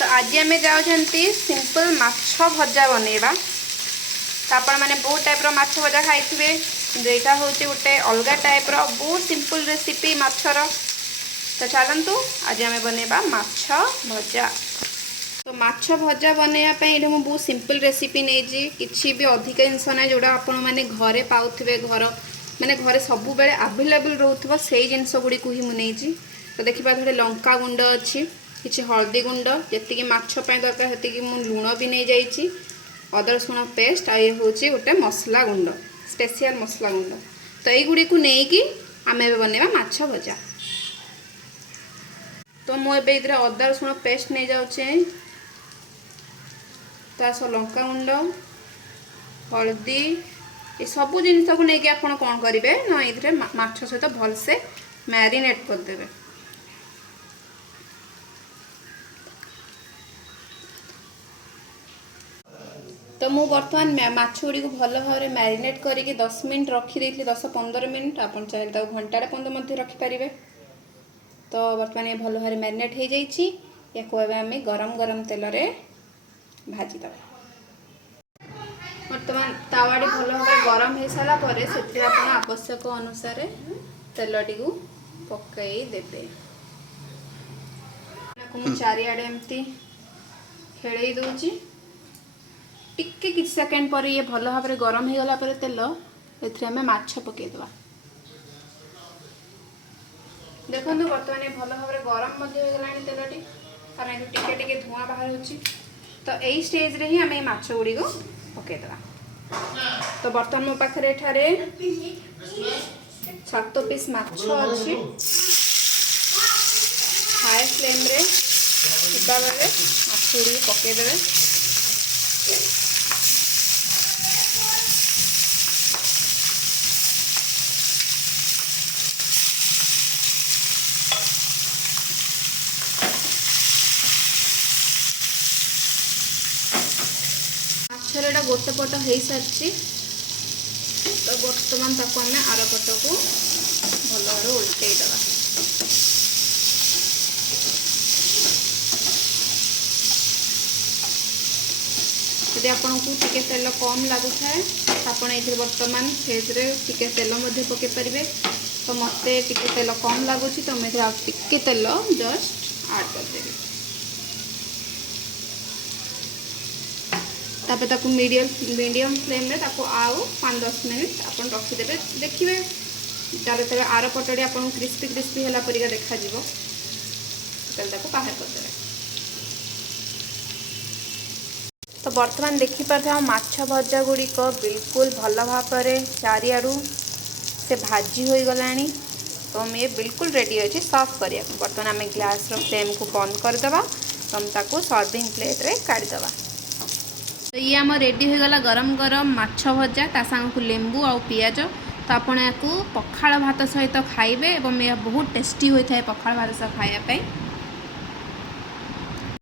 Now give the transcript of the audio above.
तो आज आम जाऊँगी सिंपल माछ भजा बनइबा। तो आपण मैंने बहुत टाइप माछ भजा खाई यहाँ हूँ गोटे अलग टाइप बहुत सिंपल रेसिपी माछर। तो चलतु आज आम बनइबा माछ भजा। तो माछ भजा बनवाई ये मुझे बहुत सिंपल रेसिपी नहीं किसी भी अधिक जिनस ना जोड़ा आपण मैंने घरे पाथे घर माने घरे सब बेले आवेलेबल रोथ से जिनस गुड़ी ही मुझे। तो देखिए थोड़े लंका गुंड अच्छी किसी हल्दी गुंड जी माछपाई दरकार से मुझे लुण भी नहीं जाइए अदा रसुण पेस्ट आ ये हूँ गोटे मसला गुंड स्पेशल मसला गुंड। तो युड़ी को लेकिन आम बनवा माछ भजा। तो मुझे ये अदा रसुण पेस्ट नहीं जाऊे तो लंका गुंड हल्दी ये सब जिनस को लेकिन आप कौन करेंगे ना ये माछ सहित भलसे मैरिनेट करदे। तो मु बर्तमान माछ गुड़ी को भल भाव में मैरिनेट करके 10 मिनट रखीदे 10-15 मिनट आप चाहिए घंटाटे पर्यंत रखिपारे। तो बर्तमान ये भल भाव मैरिनेट हो जाइए या आम गरम गरम तेल भाजीद। बर्तमान तावाटी भल भाव गरम हो सारापर से आवश्यक अनुसार तेलटी को पकईदे। मुझे चारिआडे एमती खेल दूची टिके किसी सेकेंड पर ये भल भाव गरम हो गला पर तेल एम माछ पकईदे। देखो बर्तमान भल भाव गरम होगला तेलटी कारण ये टिके टिके धुआं बाहर हो। तो यही स्टेज रे ही आम ये माछ गुड़ी को पकईदे। तो बर्तमान मो पाखे 7 पीस माछ अच्छी हाई फ्लेम रे माछ गुड़ी पकईदे। माछर गोटे पट हो सारी तो बर्तमान ताको आम आर पट को भल भाव उल्टेदे। यदि आपको टिके तेल कम लगुए आपड़ ये बर्तमान फेज टिके तेल पकई पारे। तो मत टिके तेल कम लगुच तो मुझे टिके तेल जस्ट ऐड करदेवी। तापर मीडियम फ्लेम रे ताको आउ 5-10 मिनट आप रखीदे। देखिए तार आर पटटी आपको क्रिस्पी क्रिस्पी है परिका देखा बाहर करदे। तो बर्तमान देखिपारे माछ भजा गुड़िक बिल्कुल भल भाव चारिआडू से भाजी हो गला। तो ये बिल्कुल रेडी अच्छे सर्व करिया। बर्तमान आम गैस फ्लेम को बंद करदे तो हम ताको सर्विंग प्लेट रे काढ़ीदे। तो ये आम रेडी हो गला गरम गरम माछ भजा ता सांग को लेंबू आ पियाज। तो आपको पखाड़ भात सहित खाइबे एवं यह बहुत टेस्टी होता है पखाड़ भात सहित खाइबा।